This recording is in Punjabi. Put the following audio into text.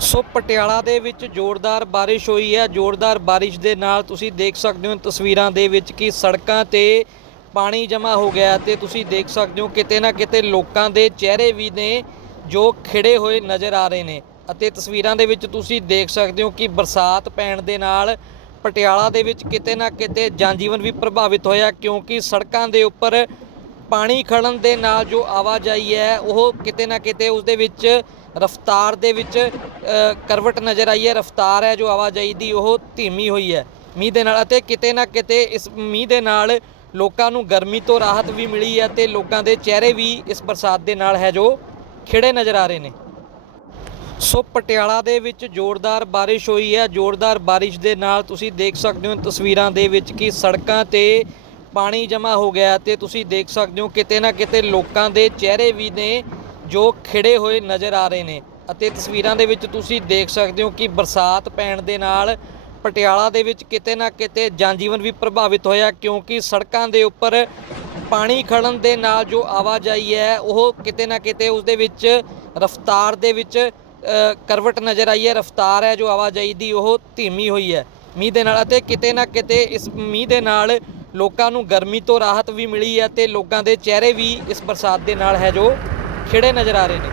ਸੋ ਪਟਿਆਲਾ ਦੇ ਵਿੱਚ ਜ਼ੋਰਦਾਰ ਬਾਰਿਸ਼ ਹੋਈ ਹੈ। ਜ਼ੋਰਦਾਰ ਬਾਰਿਸ਼ ਦੇ ਨਾਲ ਤੁਸੀਂ ਦੇਖ ਸਕਦੇ ਹੋ ਤਸਵੀਰਾਂ ਦੇ ਵਿੱਚ ਕਿ ਸੜਕਾਂ ਤੇ ਪਾਣੀ ਜਮ੍ਹਾਂ ਹੋ ਗਿਆ ਤੇ ਤੁਸੀਂ ਦੇਖ ਸਕਦੇ ਹੋ ਕਿਤੇ ਨਾ ਕਿਤੇ ਲੋਕਾਂ ਦੇ ਚਿਹਰੇ ਵੀ ਨੇ ਜੋ ਖਿੜੇ ਹੋਏ ਨਜ਼ਰ ਆ ਰਹੇ ਨੇ। ਅਤੇ ਤਸਵੀਰਾਂ ਦੇ ਵਿੱਚ ਤੁਸੀਂ ਦੇਖ ਸਕਦੇ ਹੋ ਕਿ ਬਰਸਾਤ ਪੈਣ ਦੇ ਨਾਲ ਪਟਿਆਲਾ ਦੇ ਵਿੱਚ ਕਿਤੇ ਨਾ ਕਿਤੇ ਜਨਜੀਵਨ ਵੀ ਪ੍ਰਭਾਵਿਤ ਹੋਇਆ ਕਿਉਂਕਿ ਸੜਕਾਂ ਦੇ ਉੱਪਰ ਪਾਣੀ ਖੜਨ ਦੇ ਨਾਲ ਜੋ ਆਵਾਜਾਈ ਹੈ, ਉਹ ਕਿਤੇ ਨਾ ਕਿਤੇ ਉਸ ਦੇ ਵਿੱਚ ਰਫ਼ਤਾਰ ਦੇ ਵਿੱਚ ਕਰਵਟ ਨਜ਼ਰ ਆਈ ਹੈ। ਰਫ਼ਤਾਰ ਹੈ ਜੋ ਆਵਾਜਾਈ ਦੀ, ਉਹ ਧੀਮੀ ਹੋਈ ਹੈ। ਮੀਂਹ ਦੇ ਨਾਲ ਅਤੇ ਕਿਤੇ ਨਾ ਕਿਤੇ ਇਸ ਮੀਂਹ ਦੇ ਨਾਲ ਲੋਕਾਂ ਨੂੰ ਗਰਮੀ ਤੋਂ ਰਾਹਤ ਵੀ ਮਿਲੀ ਹੈ ਤੇ ਲੋਕਾਂ ਦੇ ਚਿਹਰੇ ਵੀ ਇਸ ਬਰਸਾਤ ਦੇ ਨਾਲ ਹੈ ਜੋ ਖਿੜੇ ਨਜ਼ਰ ਆ ਰਹੇ ਨੇ। ਸੋ ਪਟਿਆਲਾ ਦੇ ਵਿੱਚ ਜ਼ੋਰਦਾਰ ਬਾਰਿਸ਼ ਹੋਈ ਹੈ। ਜ਼ੋਰਦਾਰ ਬਾਰਿਸ਼ ਦੇ ਨਾਲ ਤੁਸੀਂ ਦੇਖ ਸਕਦੇ ਹੋ ਤਸਵੀਰਾਂ ਦੇ ਵਿੱਚ ਕਿ ਸੜਕਾਂ ਤੇ ਪਾਣੀ ਜਮ੍ਹਾਂ ਹੋ ਗਿਆ ਤੇ ਤੁਸੀਂ ਦੇਖ ਸਕਦੇ ਹੋ ਕਿਤੇ ਨਾ ਕਿਤੇ ਲੋਕਾਂ ਦੇ ਚਿਹਰੇ ਵੀ ਨੇ ਜੋ ਖਿੜੇ ਹੋਏ ਨਜ਼ਰ ਆ ਰਹੇ ਨੇ। ਅਤੇ ਤਸਵੀਰਾਂ ਦੇ ਵਿੱਚ ਤੁਸੀਂ ਦੇਖ ਸਕਦੇ ਹੋ ਕਿ ਬਰਸਾਤ ਪੈਣ ਦੇ ਨਾਲ ਪਟਿਆਲਾ ਦੇ ਵਿੱਚ ਕਿਤੇ ਨਾ ਕਿਤੇ ਜਨਜੀਵਨ ਵੀ ਪ੍ਰਭਾਵਿਤ ਹੋਇਆ ਕਿਉਂਕਿ ਸੜਕਾਂ ਦੇ ਉੱਪਰ ਪਾਣੀ ਖੜਨ ਦੇ ਨਾਲ ਜੋ ਆਵਾਜਾਈ ਹੈ, ਉਹ ਕਿਤੇ ਨਾ ਕਿਤੇ ਉਸ ਦੇ ਵਿੱਚ ਰਫ਼ਤਾਰ ਦੇ ਵਿੱਚ ਕਰਵਟ ਨਜ਼ਰ ਆਈ ਹੈ। ਰਫ਼ਤਾਰ ਹੈ ਜੋ ਆਵਾਜਾਈ ਦੀ ਉਹ ਧੀਮੀ ਹੋਈ ਹੈ। ਮੀਂਹ ਦੇ ਨਾਲ ਅਤੇ ਕਿਤੇ ਨਾ ਕਿਤੇ ਇਸ ਮੀਂਹ ਦੇ ਨਾਲ ਲੋਕਾਂ ਨੂੰ ਗਰਮੀ ਤੋਂ ਰਾਹਤ ਵੀ ਮਿਲੀ ਹੈ ਤੇ ਲੋਕਾਂ ਦੇ ਚਿਹਰੇ ਵੀ ਇਸ ਬਰਸਾਤ ਦੇ ਨਾਲ ਹੈ ਜੋ ਖਿੜੇ ਨਜ਼ਰ ਆ ਰਹੇ ਨੇ।